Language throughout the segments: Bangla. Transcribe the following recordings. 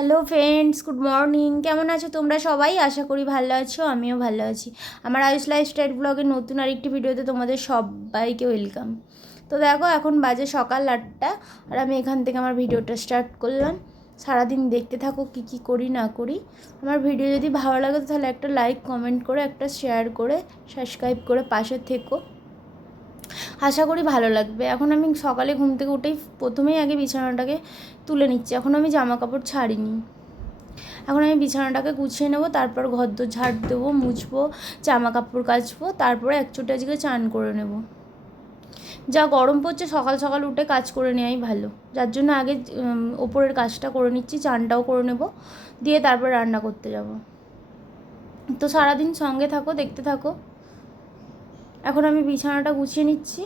Hello friends, good morning. কেমন আছো তোমরা সবাই? আশা করি ভালো আছো, আমিও ভালো আছি। আমার আয়ুষ লাইফস্টাইল ব্লগের নতুন আরেকটি ভিডিওতে তোমাদের সবাইকে ওয়েলকাম। তো দেখো, এখন বাজে সকাল 8টা, আর আমি এখান থেকে আমার ভিডিওটা স্টার্ট করলাম। সারাদিন দেখতে থাকো কী কী করি না করি। আমার ভিডিও যদি ভালো লাগে তাহলে একটা লাইক, কমেন্ট করে, একটা শেয়ার করে, সাবস্ক্রাইব করে পাশে থেকো। আশা করি ভালো লাগবে। এখন আমি সকালে ঘুম থেকে উঠেই প্রথমেই আগে বিছানাটাকে তুলে নিচ্ছি। এখন আমি জামা কাপড় ছাড়িনি। এখন আমি বিছানাটাকে গুছিয়ে নেবো, তারপর ঘরদোর ঝাড় দেবো, মুছবো, জামা কাপড় কাচবো, তারপরে একচোটে আজকে চান করে নেব। যা গরম পড়ছে, সকাল সকাল উঠে কাজ করে নেওয়াই ভালো। যার জন্য আগে ওপরের কাজটা করে নিচ্ছি, চানটাও করে নেব, দিয়ে তারপর রান্না করতে যাব। তো সারাদিন সঙ্গে থাকো, দেখতে থাকো। এখন আমি বিছানাটা গুছিয়ে নিচ্ছি।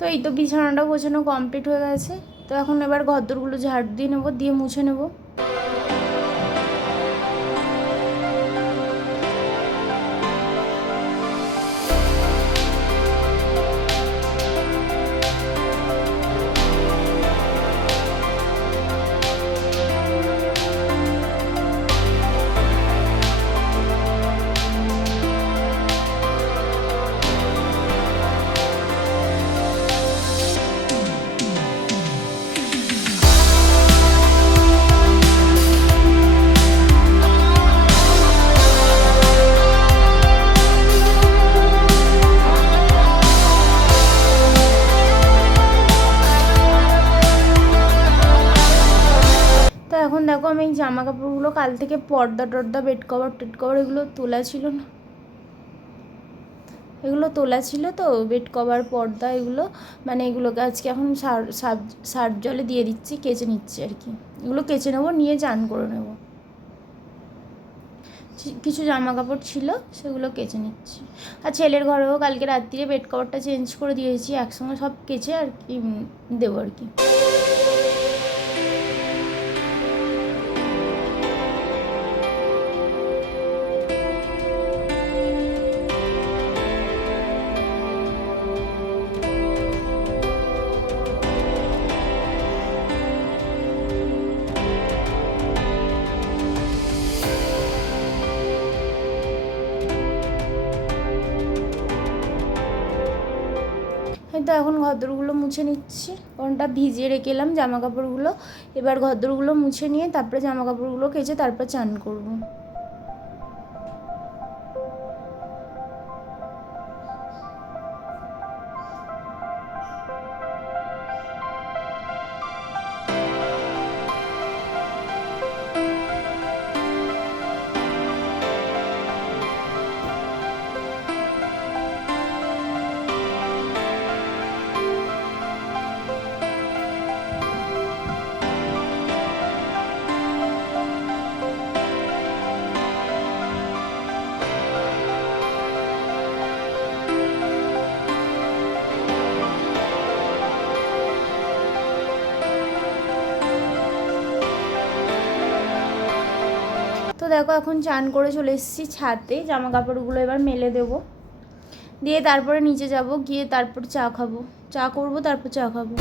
তো এই তো বিছানাটা গোছানো কমপ্লিট হয়ে গেছে। তো এখন এবার ঘরদোরগুলো ঝাড় দিয়ে নেবো, দিয়ে মুছে নেবো। তো এখন দেখো, আমি জামা কাপড়গুলো কাল থেকে পর্দা টর্দা, বেড কভার টেড কভার এগুলো তোলা ছিল না, এগুলো তোলা ছিল। তো বেড কভার, পর্দা, এগুলো মানে এগুলোকে আজকে এখন সার্ফ জলে দিয়ে দিচ্ছি, কেচে নিচ্ছি আর কি। এগুলো কেচে নেবো, নিয়ে চান করে নেবো। কিছু জামা কাপড় ছিল, সেগুলো কেচে নিচ্ছি। আর ছেলের ঘরেও কালকে রাত্রিরে বেড কভারটা চেঞ্জ করে দিয়েছি, একসঙ্গে সব কেচে আর কি দেবো আর কি। তো এখন ঘরদোরগুলো মুছে নিচ্ছি, কোনটা ভিজিয়ে রেখে এলাম জামা কাপড়গুলো। এবার ঘরদোরগুলো মুছে নিয়ে তারপরে জামা কাপড়গুলো কেচে তারপর চান করবো। তো দেখো, এখন চান করে চলে এসেছি ছাদে, জামা কাপড়গুলো এবার মেলে দেবো, দিয়ে তারপরে নিচে যাব, গিয়ে তারপর চা খাবো, চা করবো, তারপর চা খাবো।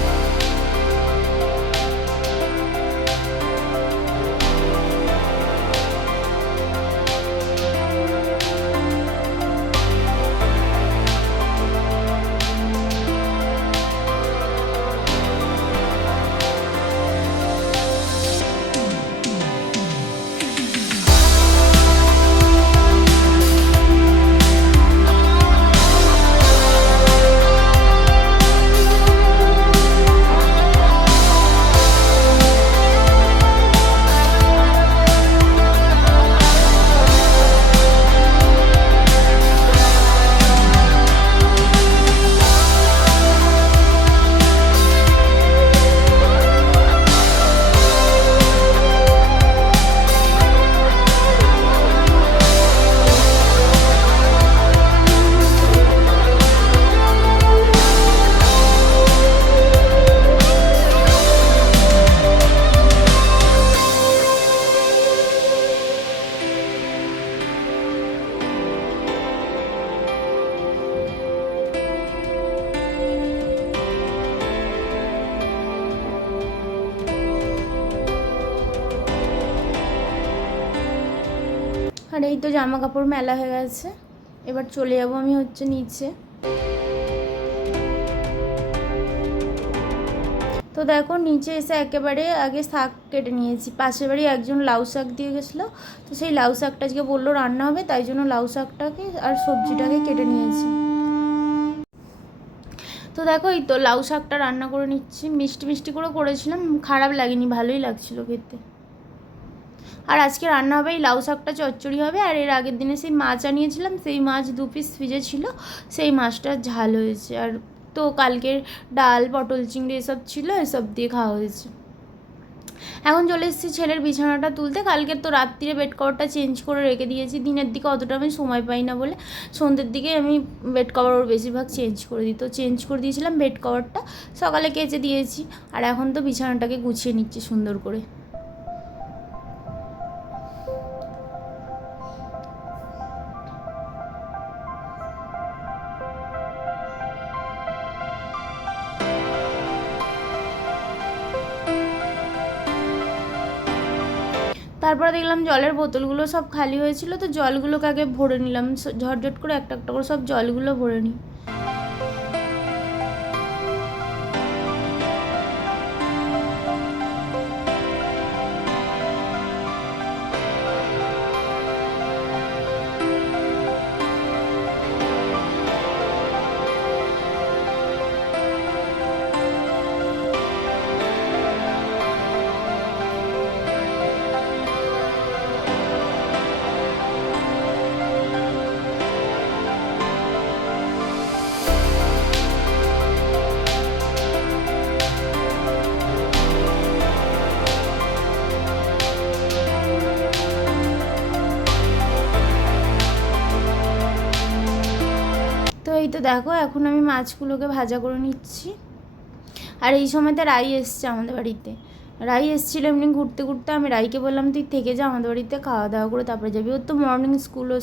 আর এই তো জামা কাপড় মেলা হয়ে গেছে, এবার চলে যাবো আমি হচ্ছে নিচে। তো দেখো নিচে এসে একেবারে আগে শাক কেটে নিয়েছি। পাশের বাড়ি একজন লাউ শাক দিয়ে গেছিলো, তো সেই লাউ শাকটা আজকে বললো রান্না হবে, তাই জন্য লাউ শাকটাকে আর সবজিটাকে কেটে নিয়েছি। তো দেখো এই তো লাউ শাকটা রান্না করে নিচ্ছি, মিষ্টি মিষ্টি করে করেছিলাম, খারাপ লাগেনি, ভালোই লাগছিলো খেতে। আর আজকে রান্না হবে এই লাউ শাকটা চচ্চড়ি হবে। আর এর আগের দিনে সেই মাছ আনিয়েছিলাম, সেই মাছ 2 পিস ফ্রিজে ছিল, সেই মাছটা ঝাল হয়েছে। আর তো কালকের ডাল পটল চিংড়ি এসব ছিল, এসব দিয়ে খাওয়া হয়েছে। এখন চলে এসেছি ছেলের বিছানাটা তুলতে। কালকের তো রাত্রিরে বেড কভারটা চেঞ্জ করে রেখে দিয়েছি, দিনের দিকে অতটা আমি সময় পাই না বলে সন্ধ্যের দিকে আমি বেড কভার ওর বেশিরভাগ চেঞ্জ করে দিই। তো চেঞ্জ করে দিয়েছিলাম বেড কভারটা, সকালে কেচে দিয়েছি। আর এখন তো বিছানাটাকে গুছিয়ে নিচ্ছি সুন্দর করে। তারপরে দেখলাম জলের বোতলগুলো সব খালি হয়েছিল, তো জলগুলোকে আগে ভরে নিলাম, ঝটঝট করে একটা একটা করে সব জলগুলো ভরে নিই। তো এই তো দেখো এখন আমি মাছগুলোকে ভাজা করে নিচ্ছি। আর এই সময়তে রাই এসছে আমাদের বাড়িতে। রাই এসেছিলো এমনি ঘুরতে ঘুরতে, আমি রাইকে বললাম তুই থেকে যা আমাদের বাড়িতে, খাওয়া দাওয়া করে তারপরে যাবি। ওর তো মর্নিং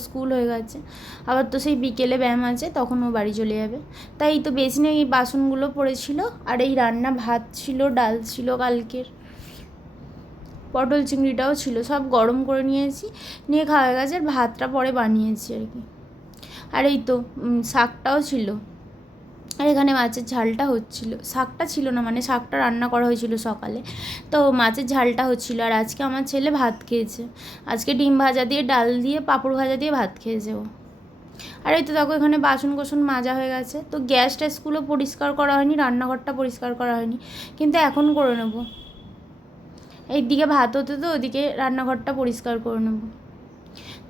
স্কুল হয়ে গেছে, আবার তো সেই বিকেলে ব্যায়াম আছে, তখন ও বাড়ি চলে যাবে। তাই এই তো বেসিনে এই বাসনগুলো পড়েছিল। আর এই রান্না ভাত ছিল, ডাল ছিল কালকের, পটল চিংড়িটাও ছিল, সব গরম করে নিয়েছি, নিয়ে খাওয়া গেছে। আর ভাতটা পরে বানিয়েছি আর কি। আর এই তো শাকটাও ছিল। আর এখানে মাছের ঝালটা হচ্ছিলো, শাকটা ছিল না, মানে শাকটা রান্না করা হয়েছিল সকালে, তো মাছের ঝালটা হচ্ছিলো। আর আজকে আমার ছেলে ভাত খেয়েছে, আজকে ডিম ভাজা দিয়ে ডাল দিয়ে পাঁপড় ভাজা দিয়ে ভাত খেয়েছে ও। আর এই তো দেখো এখানে বাসন কোসন মাজা হয়ে গেছে। তো গ্যাস ট্যাসগুলো পরিষ্কার করা হয়নি, রান্নাঘরটা পরিষ্কার করা হয়নি, কিন্তু এখন করে নেবো। এইদিকে ভাত হতে তো ওদিকে রান্নাঘরটা পরিষ্কার করে নেবো।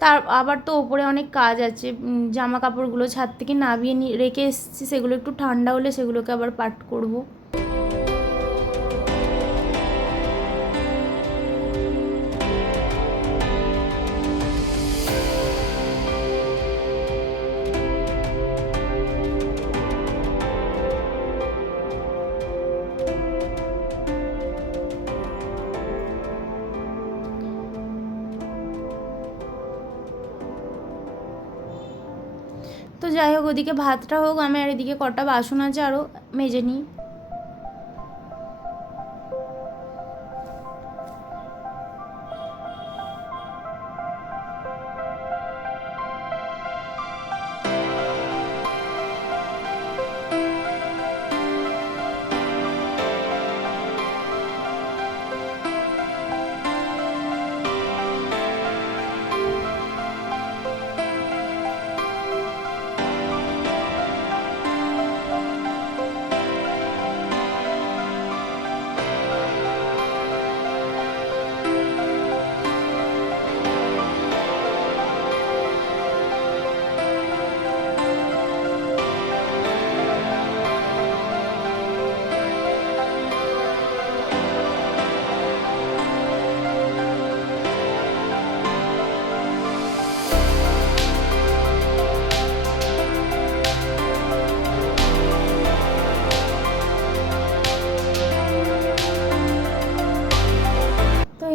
তার আবার তো ওপরে অনেক কাজ আছে, জামা কাপড়গুলো ছাদ থেকে নামিয়ে রেখে এসেছি, সেগুলো একটু ঠান্ডা হলে সেগুলোকে আবার পাট করব। তো যাই হোক, ওদিকে ভাতটা হোক, আমি আর এদিকে কটা বাসন আছে আরও মেজে নিই।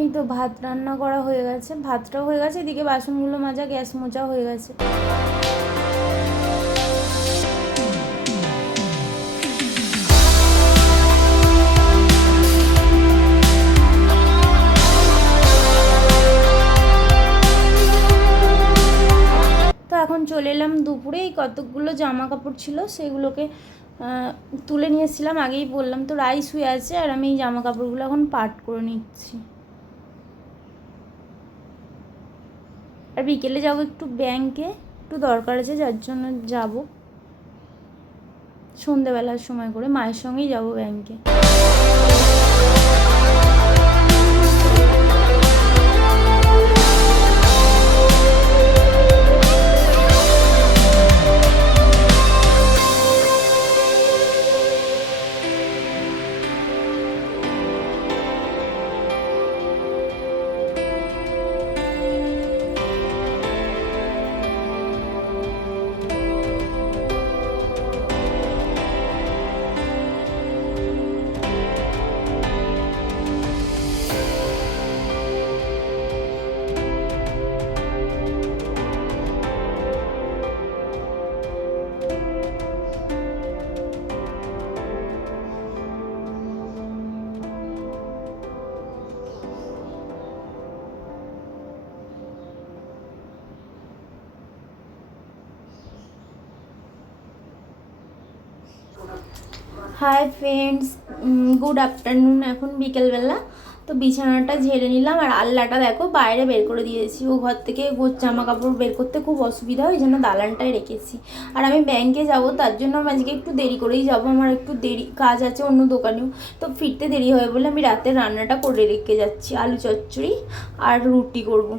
এই তো ভাত রান্না করা হয়ে গেছে, ভাতটাও হয়ে গেছে, এদিকে বাসনগুলো মাজা, গ্যাস মোচাও হয়ে গেছে। এখন চলে এলাম দুপুরে। এই কতকগুলো জামা কাপড় ছিল সেগুলোকে তুলে নিয়ে এসেছিলাম, আগেই বললাম তো। রাইস হয়ে আছে আর আমি এই জামা কাপড়গুলো এখন পাট করে নিচ্ছি। আর বিকেলে যাবো একটু ব্যাংকে, একটু দরকার আছে যার জন্য যাব সন্ধেবেলার সময় করে, মায়ের সঙ্গেই যাব ব্যাংকে। Hi friends, good afternoon. এখন বিকেলবেলা। তো বিছানাটা ঝেড়ে নিলাম আর আল্লাটা দেখো বাইরে বের করে দিয়েছি। ও ঘর থেকে জামা কাপড় বের করতে খুব অসুবিধা হয়, ওই জন্য দালানটায় রেখেছি। আর আমি ব্যাংকে যাব, তার জন্য আমি আজকে একটু দেরি করেই যাব। আমার একটু দেরি কাজ আছে অন্য দোকানেও, তো ফিরতে দেরি হয় বলে আমি রাতের রান্নাটা করে রেখে যাচ্ছি। আলু চচ্চড়ি আর রুটি করব।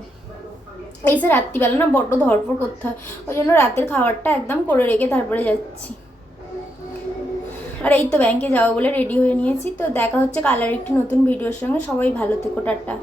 এই যে রাত্রিবেলা না বড্ড ধরপড় করতে হয়, ওই জন্য রাতের খাবারটা একদম করে রেখে তারপরে যাচ্ছি। আর এই তো ব্যাংকে যাবো বলে রেডি হয়ে নিয়েছি। তো দেখা হচ্ছে কালার একটি নতুন ভিডিওর সঙ্গে। সবাই ভালো থেকো, টাটা।